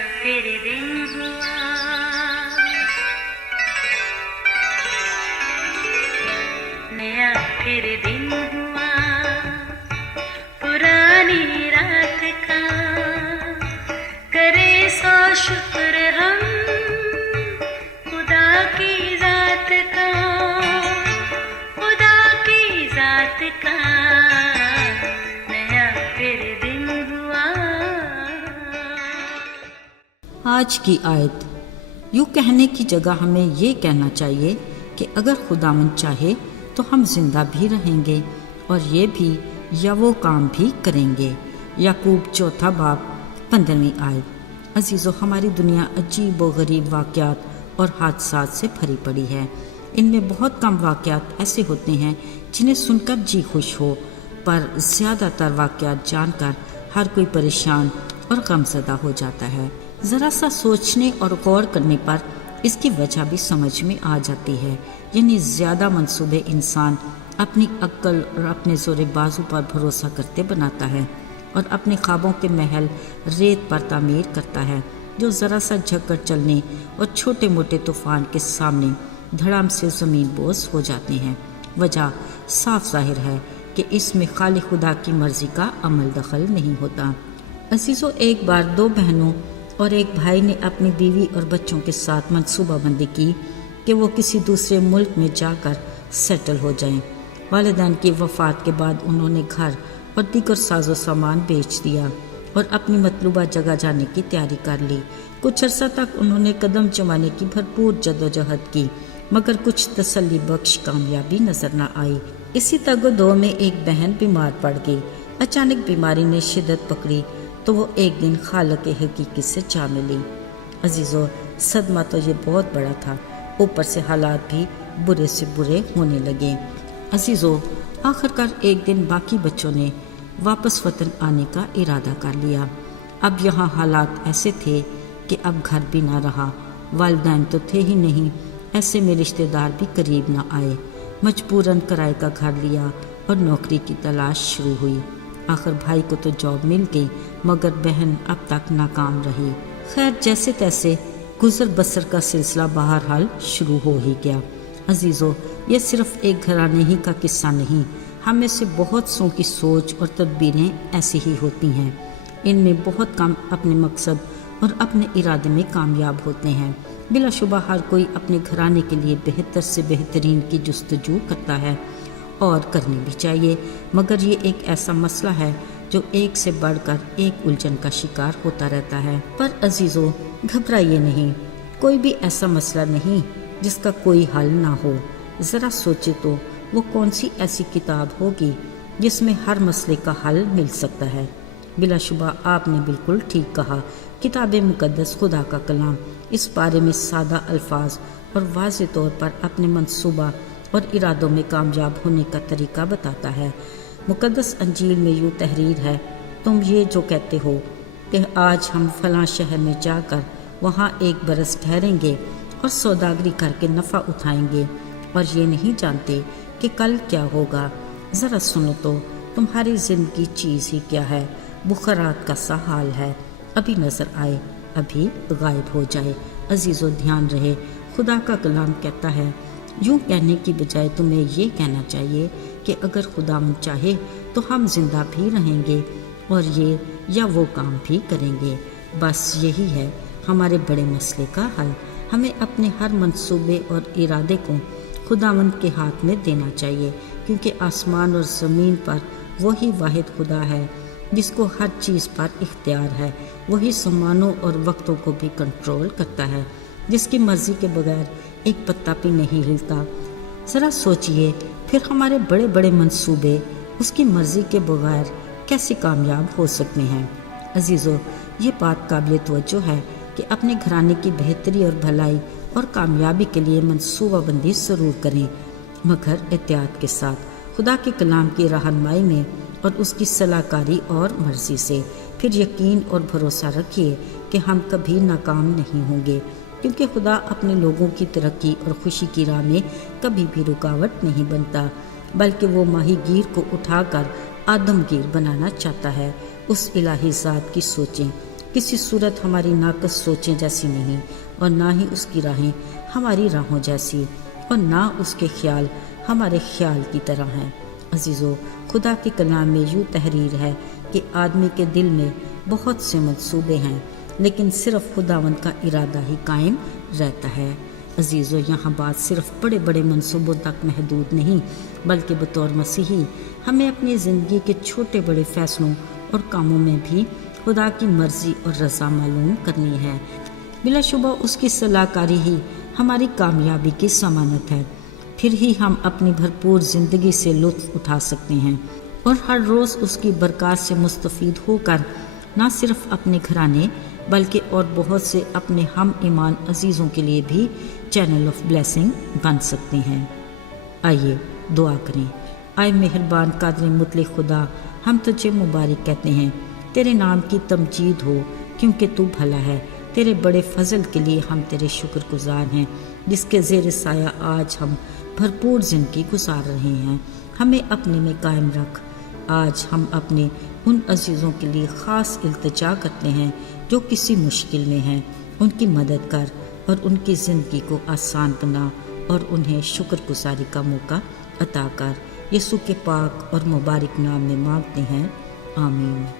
फिर दिन हुआ, नया फिर दिन हुआ, पुरानी रात का करे सो शुक्र हम खुदा की जात का, खुदा की जात का नया फिर दिन हुआ। आज की आयत यूँ कहने की जगह हमें ये कहना चाहिए कि अगर खुदावंद चाहे तो हम जिंदा भी रहेंगे और ये भी या वो काम भी करेंगे। याकूब 4 बाब 15वीं आयत। अजीज़ों, हमारी दुनिया अजीब व गरीब वाक़यात और हादसात से भरी पड़ी है। इनमें बहुत कम वाक़यात ऐसे होते हैं जिन्हें सुनकर जी खुश हो, पर ज़्यादातर वाक़यात जानकर हर कोई परेशान और गमज़दा हो जाता है। ज़रा सा सोचने और गौर करने पर इसकी वजह भी समझ में आ जाती है। यानी ज़्यादा मंसूबे इंसान अपनी अक्ल और अपने ज़ोर बाजू पर भरोसा करते बनाता है और अपने ख्वाबों के महल रेत पर तामीर करता है, जो ज़रा सा झककर चलने और छोटे मोटे तूफ़ान के सामने धड़ाम से ज़मीन बोस हो जाते हैं। वजह साफ ज़ाहिर है कि इसमें खाली खुदा की मर्ज़ी का अमल दखल नहीं होता। अजीज़ों, एक बार 2 बहनों और एक भाई ने अपनी बीवी और बच्चों के साथ मनसूबाबंदी की कि वो किसी दूसरे मुल्क में जाकर सेटल हो जाएं। वालिदैन की वफ़ात के बाद उन्होंने घर और दीगर साजो सामान बेच दिया और अपनी मतलूबा जगह जाने की तैयारी कर ली। कुछ अर्सा तक उन्होंने कदम जमाने की भरपूर जद्दोजहद की, मगर कुछ तसल्ली बख्श कामयाबी नजर न आई। इसी तगो-दो में एक बहन बीमार पड़ गई। अचानक बीमारी ने शिद्दत पकड़ी तो वो एक दिन खालिक हकीकी से जा मिली। अजीज़ों, सदमा तो ये बहुत बड़ा था, ऊपर से हालात भी बुरे से बुरे होने लगे। अजीज़ों, आखिरकार एक दिन बाकी बच्चों ने वापस वतन आने का इरादा कर लिया। अब यहाँ हालात ऐसे थे कि अब घर भी ना रहा, वालिदैन तो थे ही नहीं, ऐसे में रिश्तेदार भी करीब ना आए। मजबूरन किराए का घर लिया और नौकरी की तलाश शुरू हुई। आखिर भाई को तो जॉब मिल गई, मगर बहन अब तक नाकाम रही। खैर, जैसे तैसे गुजर बसर का सिलसिला बहरहाल शुरू हो ही गया। अजीज़ों, ये सिर्फ एक घराने ही का किस्सा नहीं, हम में से बहुत सौ की सोच और तदबीरें ऐसी ही होती हैं। इनमें बहुत कम अपने मकसद और अपने इरादे में कामयाब होते हैं। बिलाशुबा हर कोई अपने घराने के लिए बेहतर से बेहतरीन की जुस्तजू करता है और करनी भी चाहिए, मगर ये एक ऐसा मसला है जो एक से बढ़कर एक उलझन का शिकार होता रहता है। पर अजीज़ों, घबराइए नहीं, कोई भी ऐसा मसला नहीं जिसका कोई हल ना हो। ज़रा सोचे तो वो कौन सी ऐसी किताब होगी जिसमें हर मसले का हल मिल सकता है। बिलाशुबा आपने बिल्कुल ठीक कहा, किताब मुकद्दस खुदा का कलाम इस बारे में सादा अल्फाज और वाज़े तौर पर अपने मंसूबा और इरादों में कामयाब होने का तरीका बताता है। मुकद्दस अंजील में यूँ तहरीर है, तुम ये जो कहते हो कि आज हम फलां शहर में जाकर वहाँ 1 बरस ठहरेंगे और सौदागरी करके नफ़ा उठाएंगे और ये नहीं जानते कि कल क्या होगा। ज़रा सुनो तो, तुम्हारी ज़िंदगी चीज़ ही क्या है, बुखरात का सा हाल है, अभी नज़र आए अभी गायब हो जाए। अजीज़ों, ध्यान रहे, खुदा का कलाम कहता है, यूँ कहने की बजाय तुम्हें ये कहना चाहिए कि अगर खुदावंद चाहे तो हम जिंदा भी रहेंगे और ये या वो काम भी करेंगे। बस यही है हमारे बड़े मसले का हल। हमें अपने हर मंसूबे और इरादे को खुदावंद के हाथ में देना चाहिए, क्योंकि आसमान और ज़मीन पर वही वाहिद खुदा है जिसको हर चीज़ पर इख्तियार है। वही ज़मानों और वक्तों को भी कंट्रोल करता है, जिसकी मर्ज़ी के बगैर एक पत्ता भी नहीं हिलता। ज़रा सोचिए, फिर हमारे बड़े बड़े मंसूबे उसकी मर्ज़ी के बगैर कैसे कामयाब हो सकते हैं। अजीज़ों, ये बात काबिल तवज्जो है कि अपने घराने की बेहतरी और भलाई और कामयाबी के लिए मंसूबाबंदी ज़रूर करें, मगर एहतियात के साथ, खुदा के कलाम की रहनुमाई में और उसकी सलाहकारी और मर्ज़ी से। फिर यकीन और भरोसा रखिए कि हम कभी नाकाम नहीं होंगे, क्योंकि खुदा अपने लोगों की तरक्की और खुशी की राह में कभी भी रुकावट नहीं बनता, बल्कि वो माहीगीर को उठाकर आदमगीर बनाना चाहता है। उस इलाही ज़ात की सोचें, کسی صورت ہماری ناقص سوچیں جیسی نہیں، اور نہ ہی اس کی راہیں ہماری راہوں جیسی، اور نہ اس کے خیال ہمارے خیال کی طرح ہیں۔ عزیزو، خدا کے کلام میں یوں تحریر ہے کہ آدمی کے دل میں بہت سے منصوبے ہیں، لیکن صرف خداوند کا ارادہ ہی قائم رہتا ہے۔ عزیزو، یہاں بات صرف بڑے بڑے منصوبوں تک محدود نہیں، بلکہ بطور مسیحی ہمیں اپنی زندگی کے چھوٹے بڑے فیصلوں اور کاموں میں بھی خدا کی مرضی اور رضا معلوم کرنی ہے۔ بلا شبہ اس کی صلاح کاری ہی ہماری کامیابی کی ضمانت ہے، پھر ہی ہم اپنی بھرپور زندگی سے لطف اٹھا سکتے ہیں اور ہر روز اس کی برکات سے مستفید ہو کر نہ صرف اپنے گھرانے بلکہ اور بہت سے اپنے ہم ایمان عزیزوں کے لیے بھی چینل آف بلیسنگ بن سکتے ہیں۔ آئیے دعا کریں۔ آئے مہربان قادر مطلق خدا، ہم تجھے مبارک کہتے ہیں، تیرے نام کی تمجید ہو کیونکہ تو بھلا ہے۔ تیرے بڑے فضل کے لیے ہم تیرے شکر گزار ہیں، جس کے زیر سایہ آج ہم بھرپور زندگی گزار رہے ہیں۔ ہمیں اپنے میں قائم رکھ۔ آج ہم اپنے ان عزیزوں کے لیے خاص التجا کرتے ہیں جو کسی مشکل میں ہیں، ان کی مدد کر اور ان کی زندگی کو آسان بنا اور انہیں شکر گزاری کا موقع عطا کر۔ یسوع کے پاک اور مبارک نام میں مانگتے ہیں، آمین۔